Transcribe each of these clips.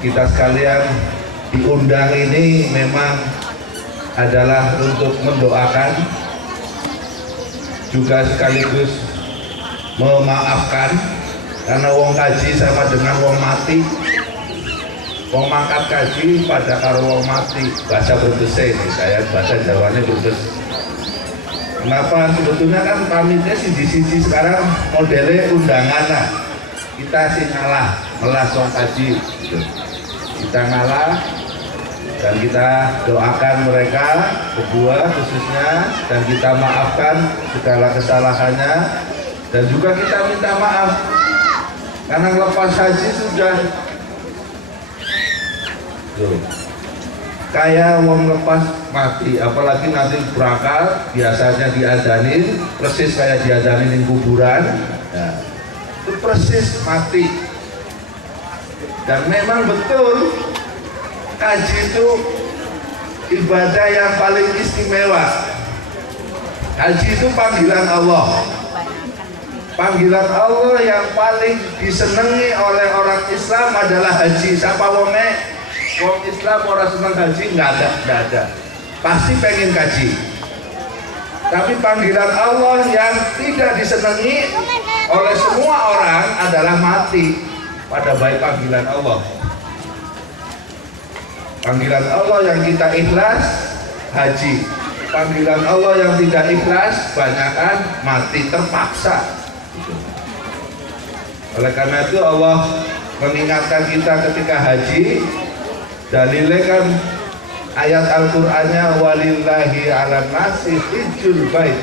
kita sekalian diundang ini memang adalah untuk mendoakan juga sekaligus memaafkan, karena wong kaji sama dengan wong mati. Wong mangkat kaji pada karo wong mati, bahasa Brebes ini, saya bahasa Jawanya Brebes. Kenapa? Sebetulnya kan pamitnya siji-siji sekarang modelnya undangan lah. Kita sih ngalah, melas wong kaji gitu. Kita ngalah dan kita doakan mereka berdua khususnya, dan kita maafkan segala kesalahannya, dan juga kita minta maaf karena lepas haji sudah tuh, kayak wong lepas mati, apalagi nanti berangkat biasanya diadanin persis kayak diadanin di kuburan ya, itu persis mati. Dan memang betul haji itu ibadah yang paling istimewa. Haji itu panggilan Allah. Panggilan Allah yang paling disenangi oleh orang Islam adalah haji. Siapa wonge? Wong Islam orang senang haji? Nggak ada. Pasti pengen haji. Tapi panggilan Allah yang tidak disenangi oleh semua orang adalah mati. Pada baik panggilan Allah. Panggilan Allah yang kita ikhlas haji. Panggilan Allah yang tidak ikhlas banyakan mati terpaksa. Oleh karena itu Allah mengingatkan kita ketika haji. Dalilnya kan ayat Al-Qur'annya walillahi 'alan nasi hijjul bait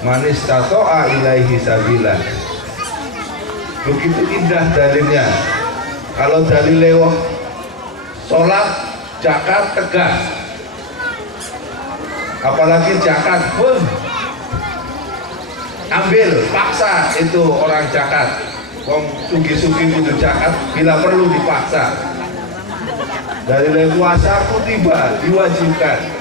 man istata'a ilaihi sabila. Begitu indah dalilnya. Kalau dalilnya sholat, zakat tegas, apalagi zakat pun ambil paksa itu orang zakat. Wong sugi-sugi kudu zakat bila perlu dipaksa. Dari puasa kutiba diwajibkan.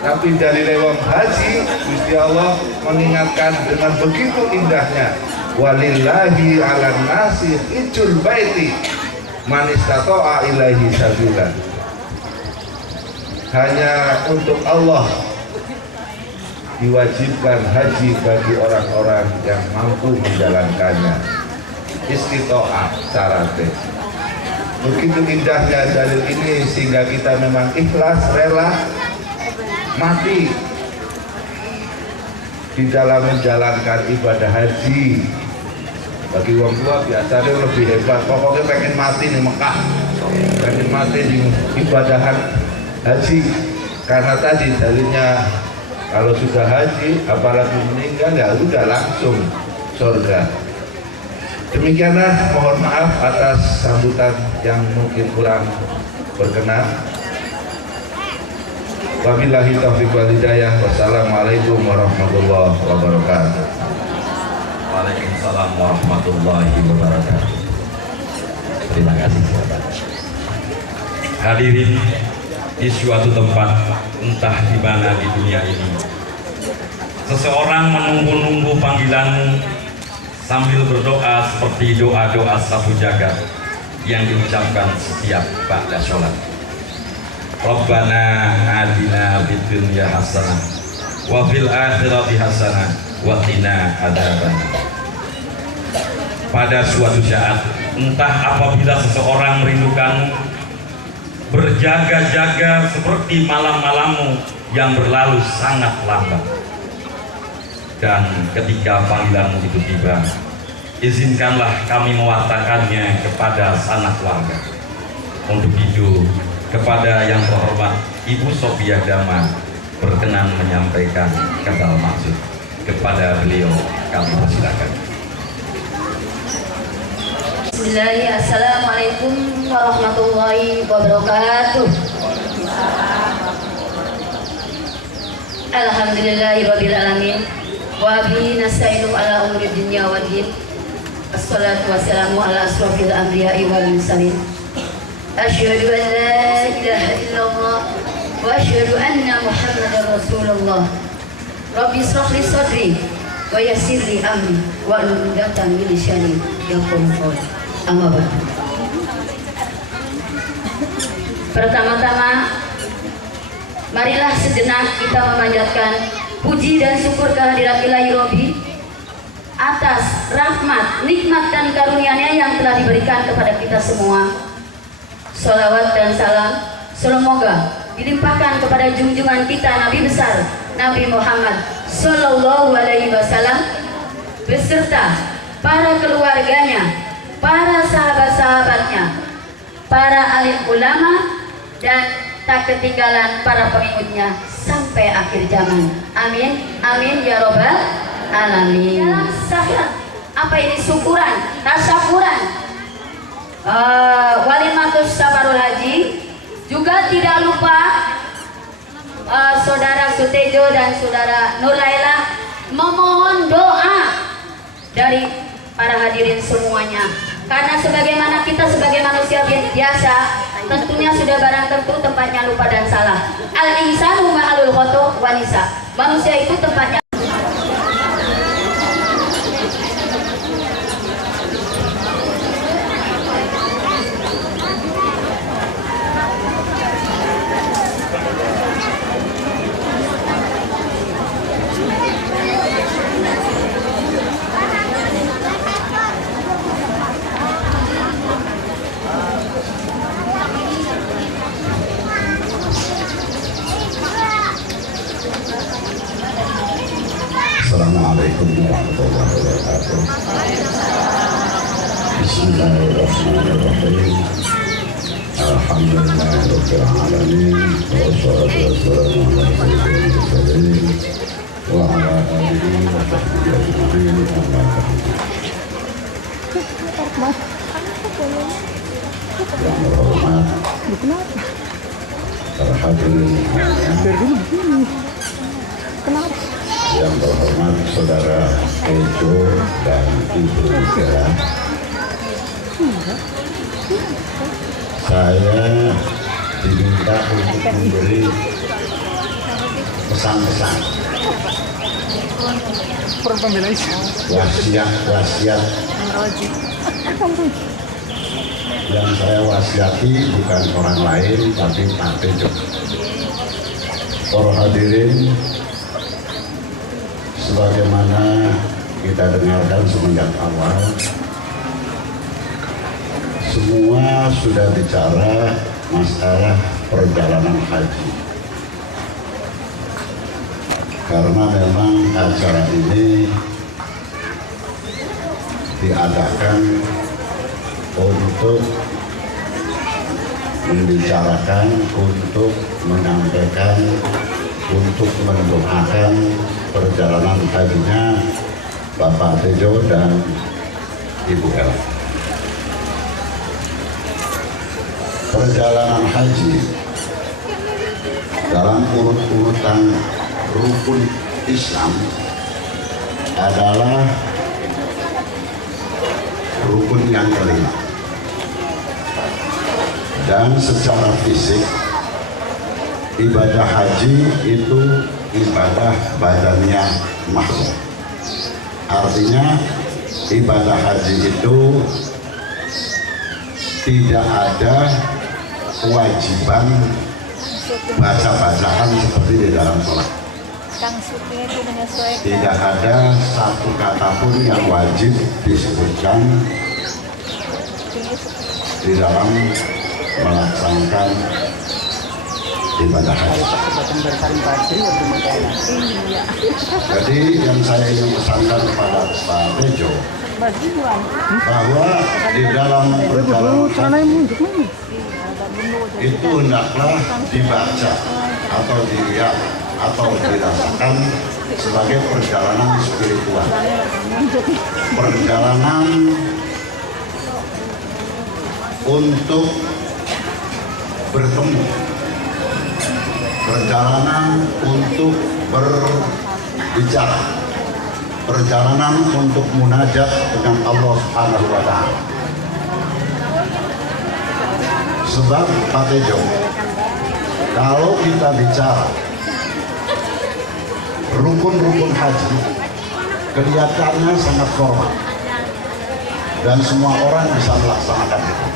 Tapi dari lewat haji Gusti Allah mengingatkan dengan begitu indahnya, walillahi 'alan nasi hijjul baiti man istata'a ilaihi sabila. Hanya untuk Allah diwajibkan haji bagi orang-orang yang mampu menjalankannya. Istita'ah syaratnya. Begitu indahnya dalil ini sehingga kita memang ikhlas, rela mati di dalam menjalankan ibadah haji. Bagi orang tua biasanya lebih hebat, pokoknya pengen mati di Mekah, pengen mati di ibadahan haji, karena tadi dalilnya kalau sudah haji apalagi meninggal ya udah langsung surga. Demikianlah, mohon maaf atas sambutan yang mungkin kurang berkenan. Wabillahi taufiq wal hidayah. Wassalamualaikum warahmatullahi wabarakatuh. Waalaikumsalam warahmatullahi wabarakatuh. Terima kasih. Hadirin di suatu tempat, entah di mana di dunia ini, seseorang menunggu-nunggu panggilanmu sambil berdoa seperti doa-doa sapu jagat yang diucapkan setiap ba'da sholat. Rabbana atina fid dunya hasanah wa fil akhirati hasanah wa qina adzabannar. Pada suatu saat, entah apabila seseorang merindukanmu, berjaga-jaga seperti malam-malammu yang berlalu sangat lambat. Dan ketika panggilanmu itu tiba, izinkanlah kami mewartakannya kepada sanak keluarga. Untuk itu, kepada yang terhormat Ibu Sophia Dama berkenan menyampaikan kata maksud. Kepada beliau kami persilakan. Bismillahirrahmanirrahim. Assalamualaikum warahmatullahi wabarakatuh. Alhamdulillahirabbil alamin. Wa bihi nasta'inu ala umuri dunya wad din. Assalatu wassalamu ala asrofil anbiya'i wal mursalin. Asyhadu an la ilaha illallah wa asyhadu anna Muhammadar Rasulullah. Rabbi shrah li sadri wa yassir li amri wa hlul 'uqdatam min lisani yafqahu qawli. Amma ba'du. Pertama-tama, marilah sejenak kita memanjatkan puji dan syukur kehadirat Ilahi Robbi atas rahmat, nikmat dan karunia-Nya yang telah diberikan kepada kita semua. Sholawat dan salam semoga dilimpahkan kepada junjungan kita Nabi besar Nabi Muhammad Sallallahu Alaihi Wasallam beserta para keluarganya, para sahabat-sahabatnya, para alim ulama, dan tak ketinggalan para pengikutnya sampai akhir zaman. Amin, amin ya robbal alamin. Apa ini syukuran, tasyakuran, walimatus sabarul haji. Juga tidak lupa saudara Sutejo dan saudara Nur Laila memohon doa dari para hadirin semuanya. Karena sebagaimana kita sebagai manusia biasa, tentunya sudah barang tentu tempatnya lupa dan salah. Al-insanu ma'alul khoto wanisa. Manusia itu tempatnya. Assalamualaikum warahmatullahi wabarakatuh. Bismillahirrahmanirrahim. Alhamdulillahirabbil alamin. Wassalatu wassalamu ala sayyidil mursalin wa ala alihi wa sahbihi ajma'in. Amma ba'du. Yang terhormat para hadirin yang terhormat saudara Ejo dan Ibu Lisa, saya diminta untuk memberi pesan-pesan wasiat yang saya wasiati bukan orang lain tapi Pak Ejo. Para hadirin, sebagaimana kita dengarkan semenjak awal, semua sudah bicara masalah perjalanan haji. Karena memang acara ini diadakan untuk membicarakan, untuk menyampaikan, untuk mendoakan perjalanan hajinya Bapak Tejo dan Ibu El. Perjalanan haji dalam urut-urutan rukun Islam adalah rukun yang kelima, dan secara fisik ibadah haji itu ibadah badannya makhluk. Artinya ibadah haji itu tidak ada kewajiban baca-bacaan seperti di dalam sholat. Tidak ada satu kata pun yang wajib disebutkan di dalam melaksanakan ibadah haji. Jadi yang saya ingin pesankan kepada Pak Tejo, bahwa di dalam perjalanan haji itu hendaklah dibaca atau dilihat atau dirasakan sebagai perjalanan spiritual, perjalanan untuk bertemu, perjalanan untuk berbicara, perjalanan untuk munajat dengan Allah Subhanahu wa Ta'ala. Sebab Pak Tejo, kalau kita bicara rukun-rukun haji, kelihatannya sangat formal dan semua orang bisa melaksanakan itu.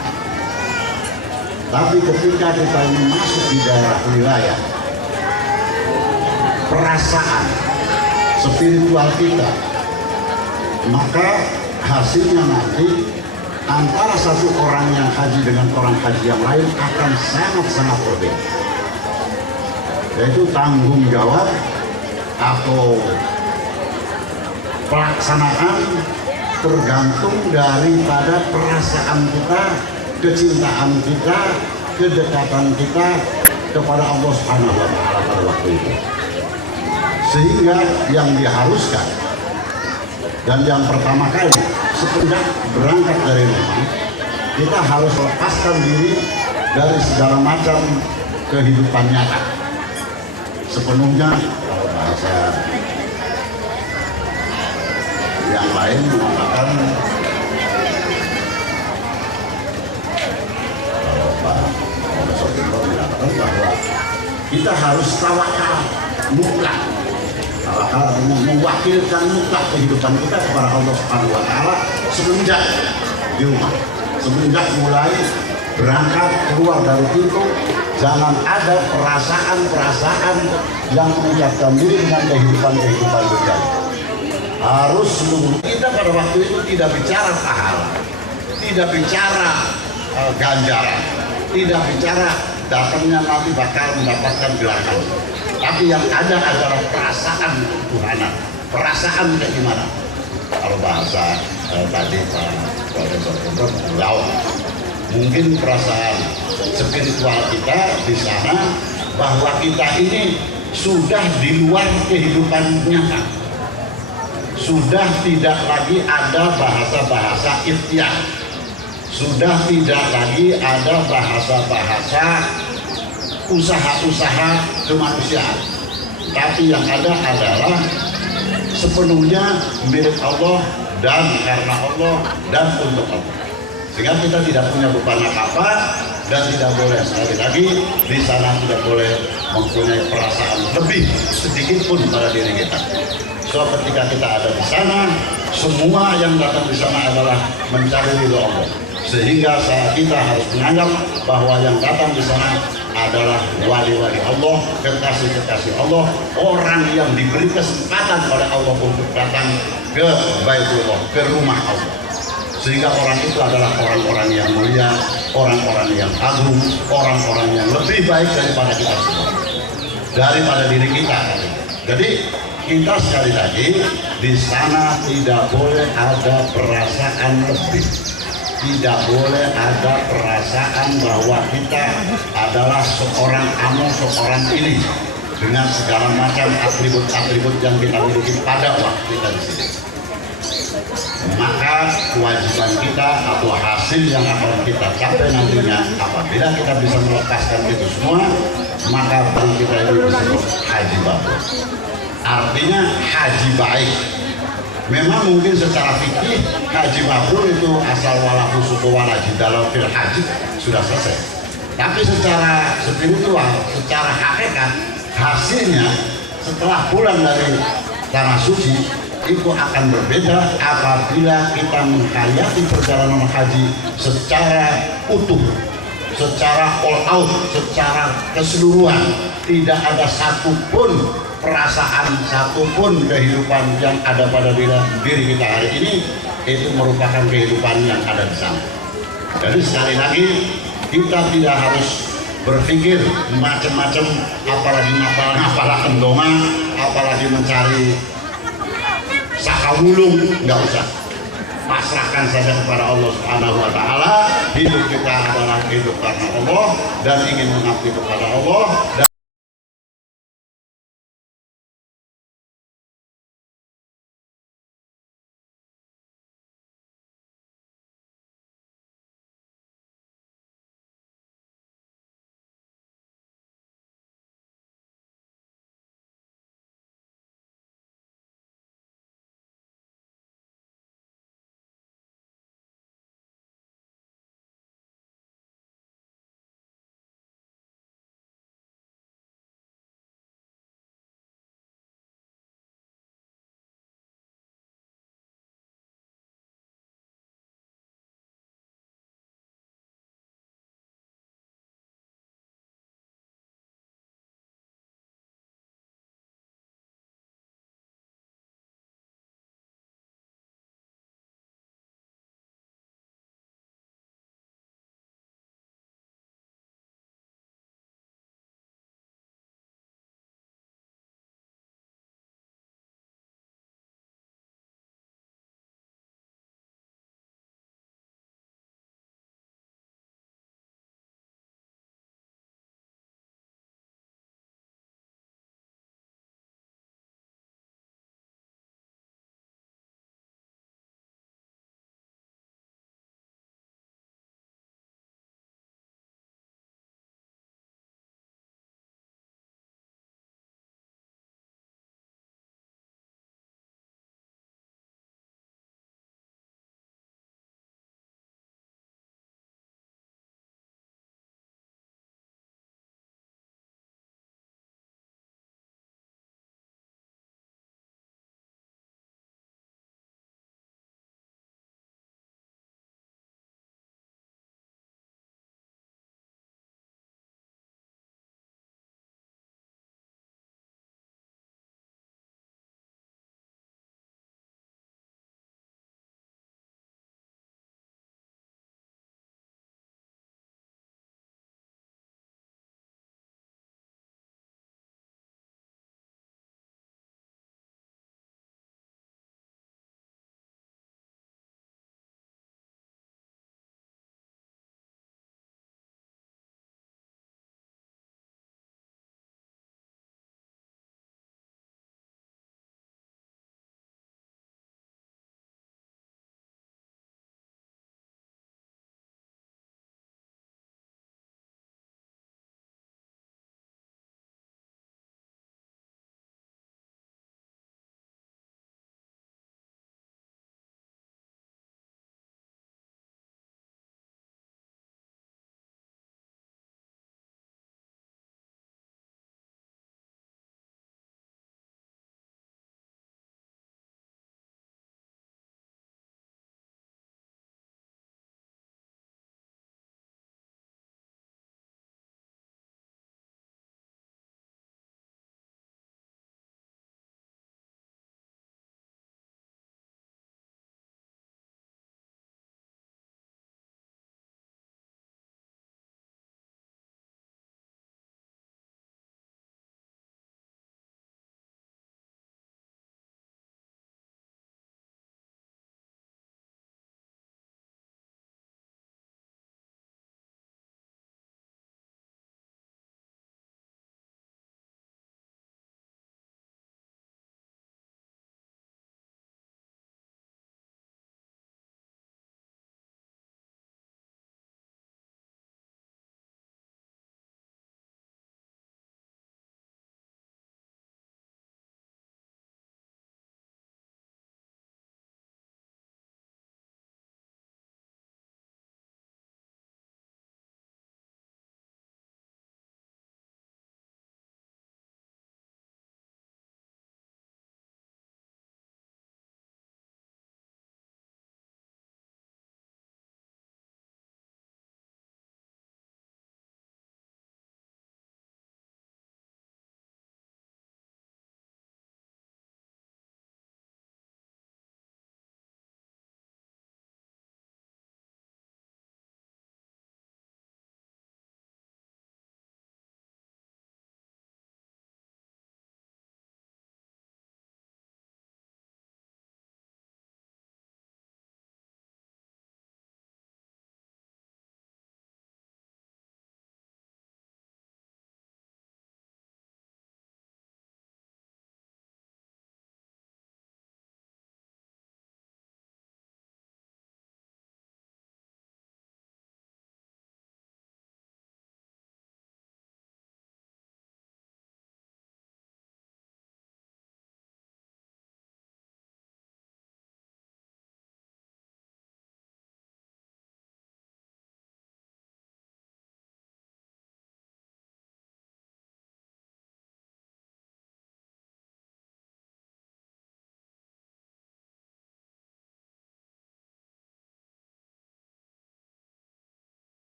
Tapi ketika kita ini masuk di daerah wilayah, perasaan spiritual kita, maka hasilnya nanti antara satu orang yang haji dengan orang haji yang lain akan sangat-sangat berbeda. Yaitu tanggung jawab atau pelaksanaan tergantung daripada perasaan kita, kecintaan kita, kedekatan kita kepada Allah Subhanahu wa Ta'ala pada waktu itu. Sehingga yang diharuskan dan yang pertama kali semenjak berangkat dari rumah, kita harus lepaskan diri dari segala macam kehidupan nyata. Sepenuhnya, kalau bahasa yang lain mengatakan, kalau Pak Profesor Tito mengatakan bahwa kita harus tawakal mutlak. Tawakal artinya mewakilkan mutlak kehidupan kita kepada Allah Subhanahu wa Ta'ala semenjak di rumah, semenjak mulai berangkat keluar dari pintu. Jangan ada perasaan-perasaan yang mengikat diri dengan kehidupan dunia. Harus seluruh kita pada waktu itu tidak bicara pahala, tidak bicara ganjaran, tidak bicara datangnya nanti bakal mendapatkan gelaran. Tapi yang ada adalah perasaan ketuhanan, perasaan keimanan. Kalau bahasa tadi Pak Profesor Tito, mungkin perasaan spiritual kita di sana bahwa kita ini sudah di luar kehidupan nyata, sudah tidak lagi ada bahasa-bahasa ikhtiar, sudah tidak lagi ada bahasa-bahasa usaha-usaha kemanusiaan, tapi yang ada adalah sepenuhnya milik Allah dan karena Allah dan untuk Allah. Sehingga kita tidak punya beban apa-apa dan tidak boleh, sekali lagi di sana tidak boleh mempunyai perasaan lebih sedikit pun pada diri kita. So ketika kita ada di sana, semua yang datang di sana adalah mencari ridho Allah. Sehingga kita harus menganggap bahwa yang datang di sana adalah wali-wali Allah, kekasih-kekasih Allah, orang yang diberi kesempatan oleh Allah untuk datang ke Baitullah, ke rumah Allah. Sehingga orang itu adalah orang-orang yang mulia, orang-orang yang agung, orang-orang yang lebih baik daripada kita semua, daripada diri kita. Jadi kita sekali lagi di sana tidak boleh ada perasaan lebih, tidak boleh ada perasaan bahwa kita adalah seorang anu, seorang ini dengan segala macam atribut-atribut yang kita miliki pada waktu kita di sini. Maka kewajiban kita atau hasil yang akan kita capai nantinya apabila kita bisa melepaskan itu semua, maka baru kita ini disebut haji mabrur. Artinya haji baik. Memang mungkin secara fikih haji mabrur itu asal wala husuku wala jidala fil haji sudah selesai. Tapi secara spiritual, secara hakikat, hasilnya setelah pulang dari tanah suci itu akan berbeda apabila kita menghayati perjalanan haji secara utuh, secara all out, secara keseluruhan. Tidak ada satupun perasaan, satupun kehidupan yang ada pada diri kita hari ini itu merupakan kehidupan yang ada di sana. Jadi sekali lagi kita tidak harus berpikir macam-macam, apalagi ngapal kendongan, apalagi mencari sakawulung, nggak usah. Pasrahkan saja kepada Allah Subhanahu wa Ta'ala. Hidup kita adalah hidup karena Allah dan ingin mengabdi kepada Allah.